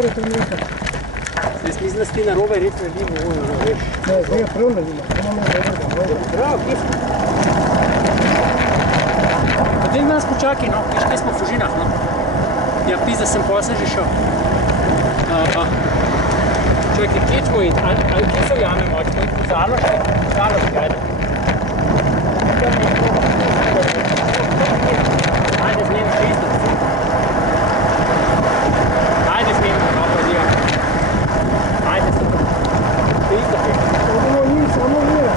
mora to nekaj. Jaz mislim, da si ti narobe red naredil, veš. Ne, zdaj je prav naredila. To imamo dobrega. Prav, kje? Potem nas počakaj, no. Viš, kje smo v Fužinah, no. Ja, pizda sem posle že šel. Čakaj, kje ćemo iti? Ali kje se ujamemo? Ćemo iti v Zaloš? Zaloš, gajde. Ajde, z njim 60. Ajde, z njim, no, pozivam. Ajde, super. Pizda, je. To bomo njim samo mira.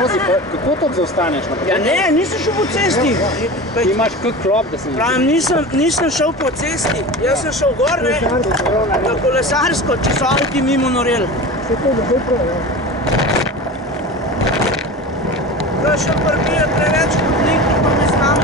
Rozi, kako to zaostaneš? Ja ne, nisem šel po cesti. Ti imaš kak klop, da se ne... Pravim, nisem šel po cesti. Jaz sem šel gor, ne, na kolesarsko, če so avti mimo norel. Se to da zdaj prav, ja. Da še prvi je preveč hodnikov, pa mi znam.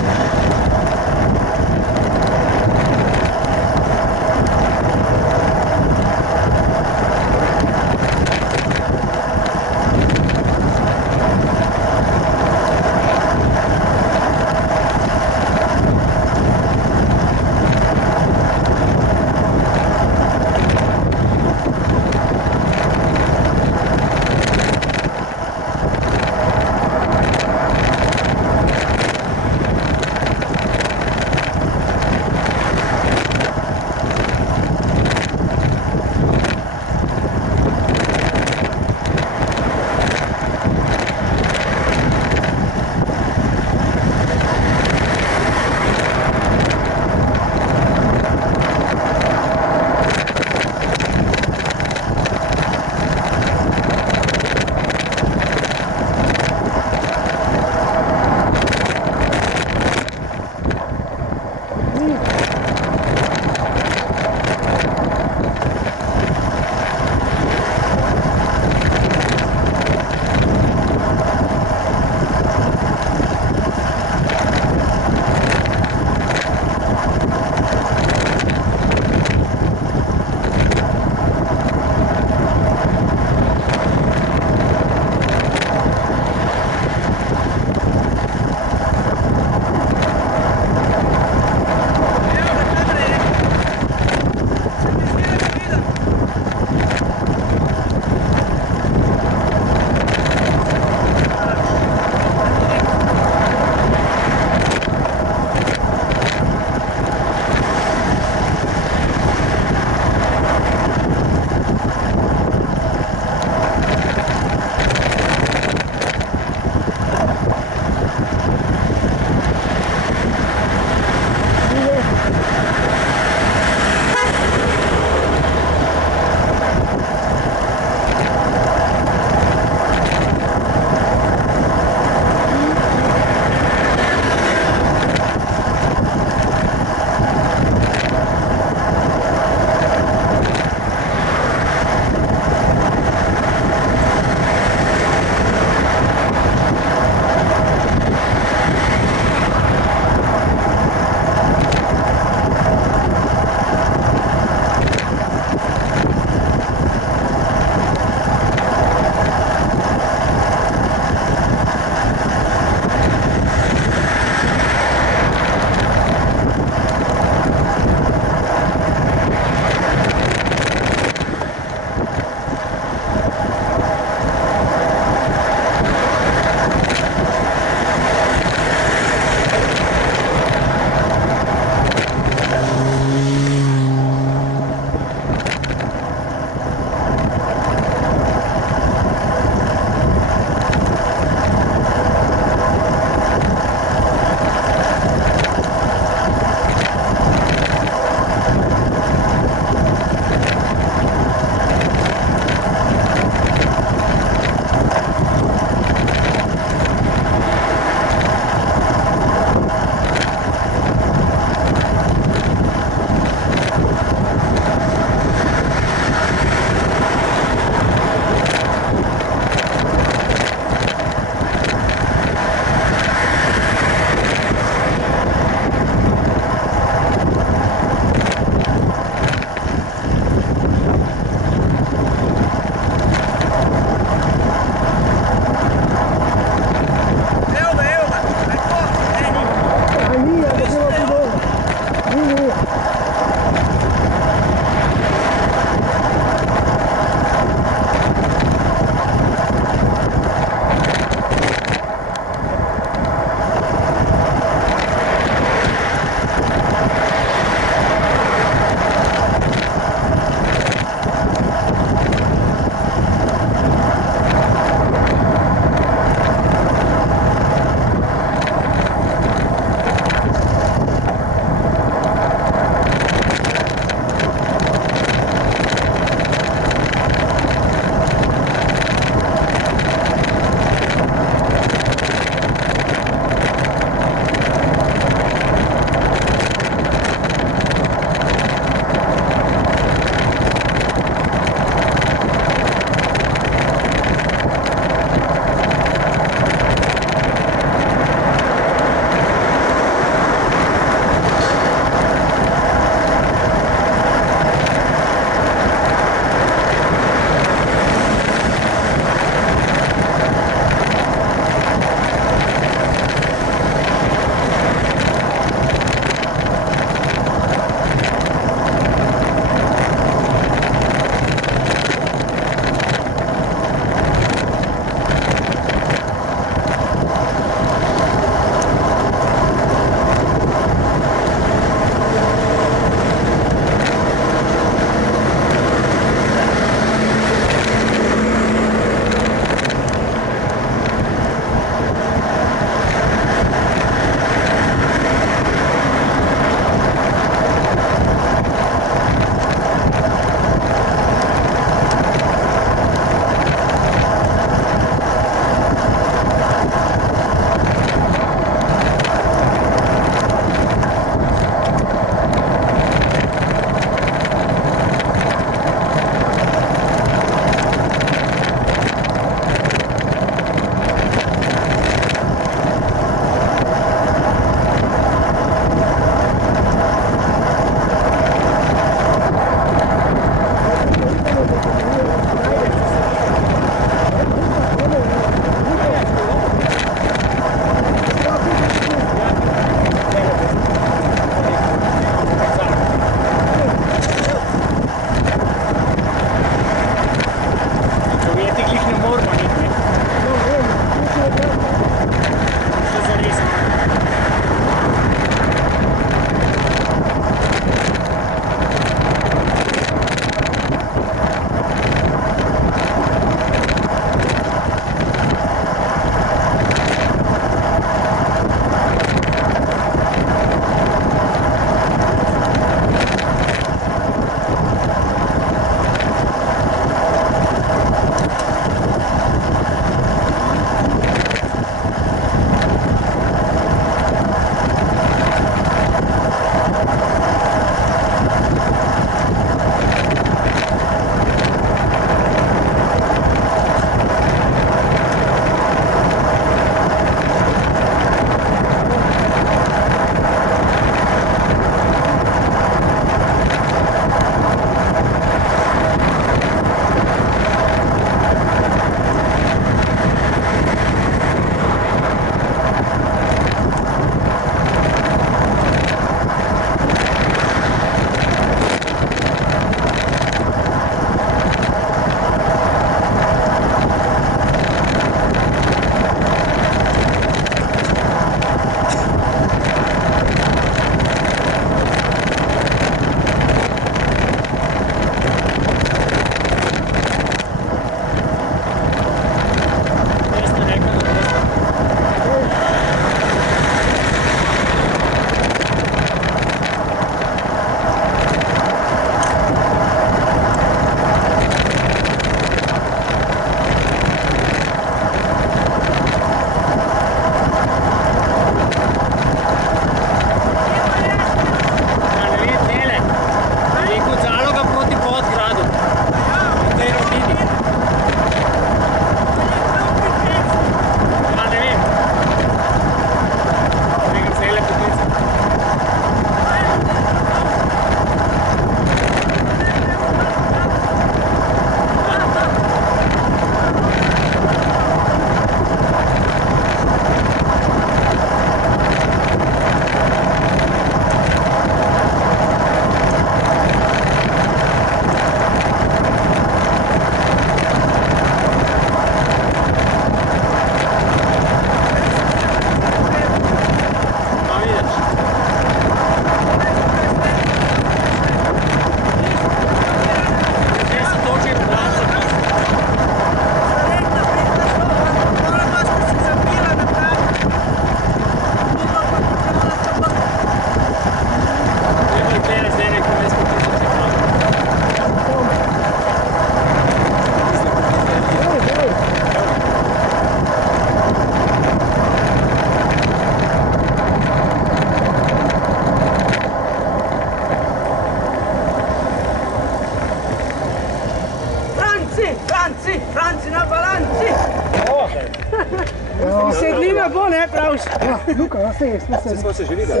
Sedlina bo, ne praviš? Ja, Luka, ja, sej, smo se že videli.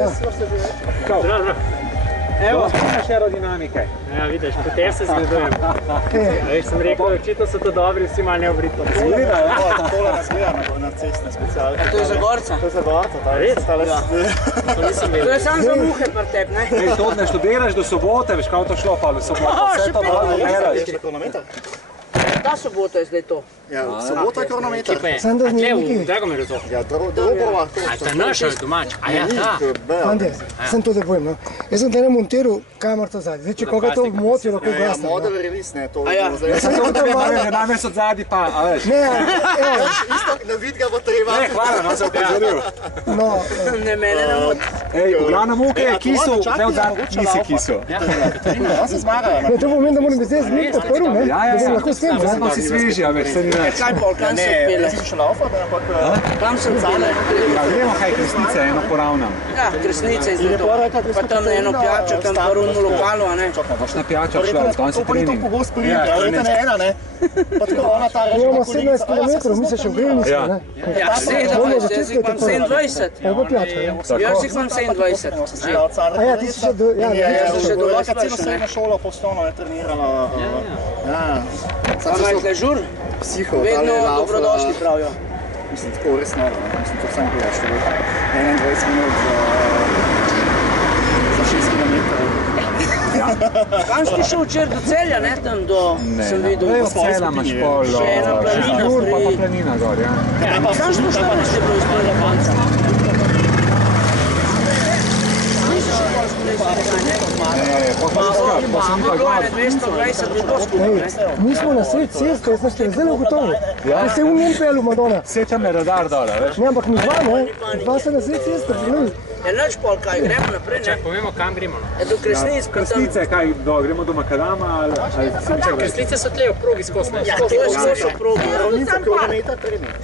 Zdrav, zdrav. Evo. Imaš aerodinamike. Ja, vidiš, po te se zgledujem. Veš, sem rekel, očitno so to dobri, vsi malo neobritno. Zgleda, ja, tole nas gleda na cestne specialke. To je za gorca. To je za gorca, ta Res? Ja. To nisem To vedel. je samo za muhe pri tebi, ne? Ej, to ne študiraš do sobote, veš, kako to šlo, pa v soboto vse to malo gledaš. Ta sobota je zdaj to. Ja, sobota je kronometer. Kje pa je? Sem da A tle nekaj. v Dragomeru to? Ja, Dobrova, to. A to je naš ali domač? A ja, ta. Fande, sem to da povem, no. Jaz sem tega montiral kamar to zadnji. Zdaj, če koga to moti, lahko Ja, glasno. model release, ne, to A ja. bo zdaj. Sem to tebi povem, že namest od zadnji pa, a veš. Ne, evo, Isto, na vid ga bo treba. Ne, hvala, no, se upozoril. no, Ne, mene ne moti. Ej, v glavnem muke je kisel, ne od zadnji nisi kisel. Ja, Katarina. Ja, se zmagajo. ne, to pomeni, da moram biti zdaj zmeti pa prvi, ne? Ja, ja, Da bom ja. lahko s tem, Zdaj pa ne? si sveži, a veš, se ni več. Kaj pol, kam se Ne, odpele? jaz si šel laufat, ampak Kam se odpele? Ja, gremo kaj kresnice, eno poravnam. Ja, kresnice je zdaj to. Pa tam eno pijačo, tam pa rudno lokalu, a ne? Boš na pijačo šla, danes je to pa ni to trening. pogost prije, verjetno ne ena, ne. Pa tako ona ta reče, Imamo 17 km, mi se še ogreli nismo, ne? Ja, 17, jaz jih imam 27. Pa bo pijača, ne? Jaz jih imam 27. A ja, ti si še do, ja, Ja, ne? ja, še do vas celo prišel, ne? srednjo šolo poslovno je trenirala. Ja, Pa majhne žur, psiho, vedno dobrodošli pravijo. Mislim, tako res noro, mislim, to sam gledaš, 21 minut za 6 km. Kam si ti šel včeraj do Celja, ne? Tam do, sem videl. Ne, od cela imaš pol, Še ena planina Žur pa pri- planina gor, ja. Kam si to šla, da si bilo iz prvega panca? Nisi še pol spolezil, ne? Pa sem pa gor. 220 bi bilo skupaj, ne? Mi smo na sred ceste, jaz sem še zelo ugotovil. Jaz se v njem pelu, Madonna. Seča me radar dole, veš. Ne, ampak mi dva, ne? Dva se na sred ceste, ne? Je nič pol, kaj, gremo naprej, ne? Čak, povemo, kam gremo. No. Je do Kresnic, pa tam... Kresnice, kaj, gremo do Makadama ali Simčega? Kresnice so tle v progi skozi. ne? To je skošo progi. Ravnica kilometer trening.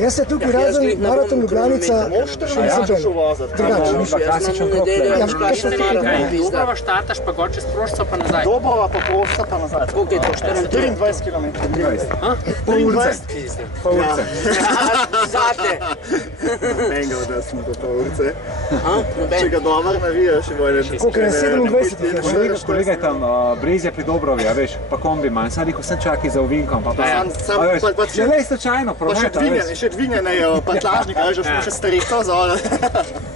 Jaz se tukaj Ja, jaz glih razen ne bom maraton Ljubljanica kilometer. še nisem šel pel. voziti. Drugače, Jaz imam v nedeljo, Ja, šla še kaj nekaj pa Kaj, pizda. Dobrava štartaš, pa gor čez Prošco, pa nazaj. Dobrova pa prosta pa nazaj. Koliko je to, 24? 24 km. 23. Pol urce. Zate. Menga, da smo do pol urce. A? Če Noben. ga dobro navijaš, bo je Koliko je 27? Kolega je tam, Brezje pri Dobrovi, a veš, pa kombi manj. Sam rekel, sem čakaj za ovinkom, pa Ja. Sam, A veš, pa že le slučajno, Pa še prometa, še dvigane je patlažnik, ali že smo še starito za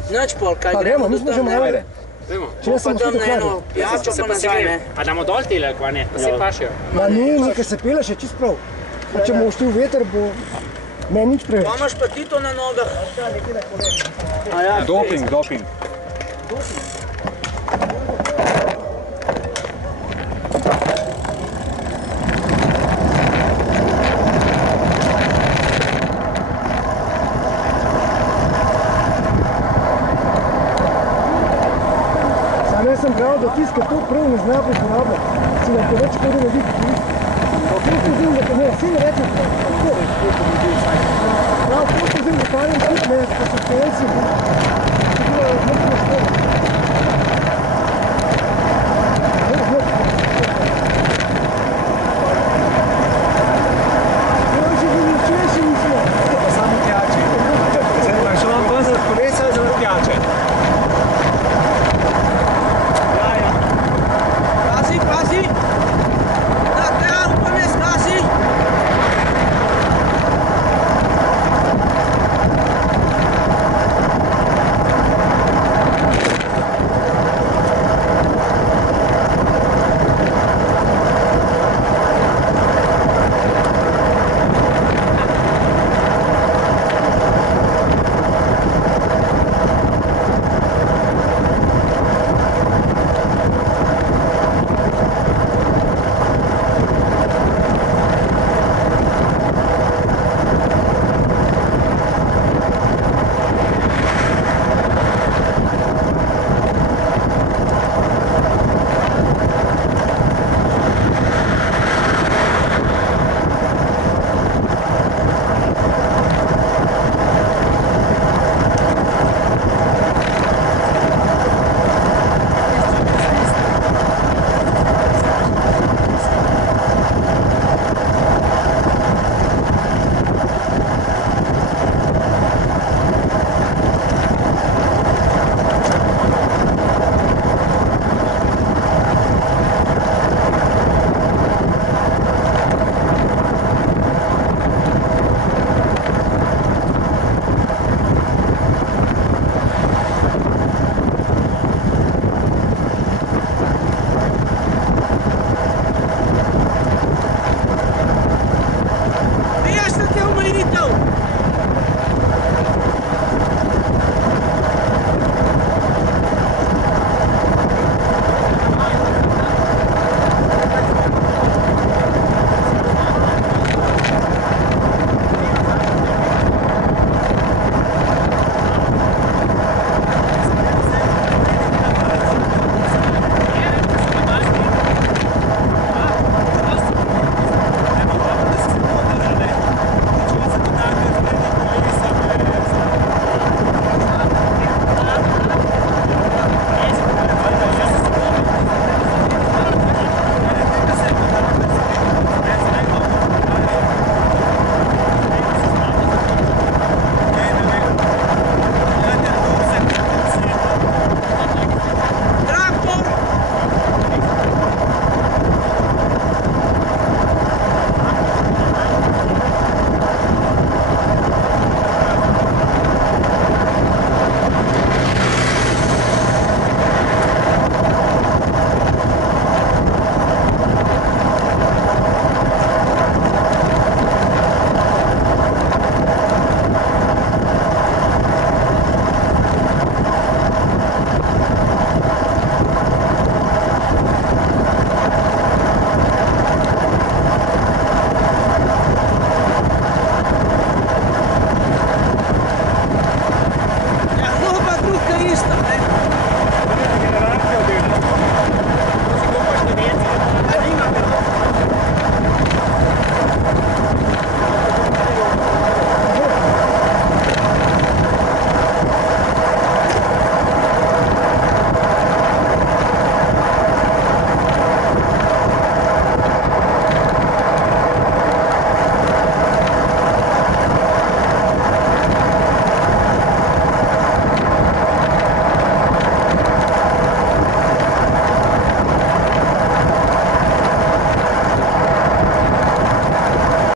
Nič pol, kaj Pa gremo, gremo mi do smo že tam, ne? malo. Dajmo. Če jaz Pa sem tam spet na eno okladil. pijačo Se pa pa se nazaj, ne? gremo. A damo dol tele, kva ne? Pa se pašijo. Ma ni, nekaj se pele še čist prav. Pa če bomo šli v veter, bo meni nič preveč. Pa imaš pa ti to na nogah? A ja, Doping, doping. Sam jaz sem bral, da tiska to prav ne zna uporabljati. Si lahko več kori ne vidi. Vsi ne reče, tako.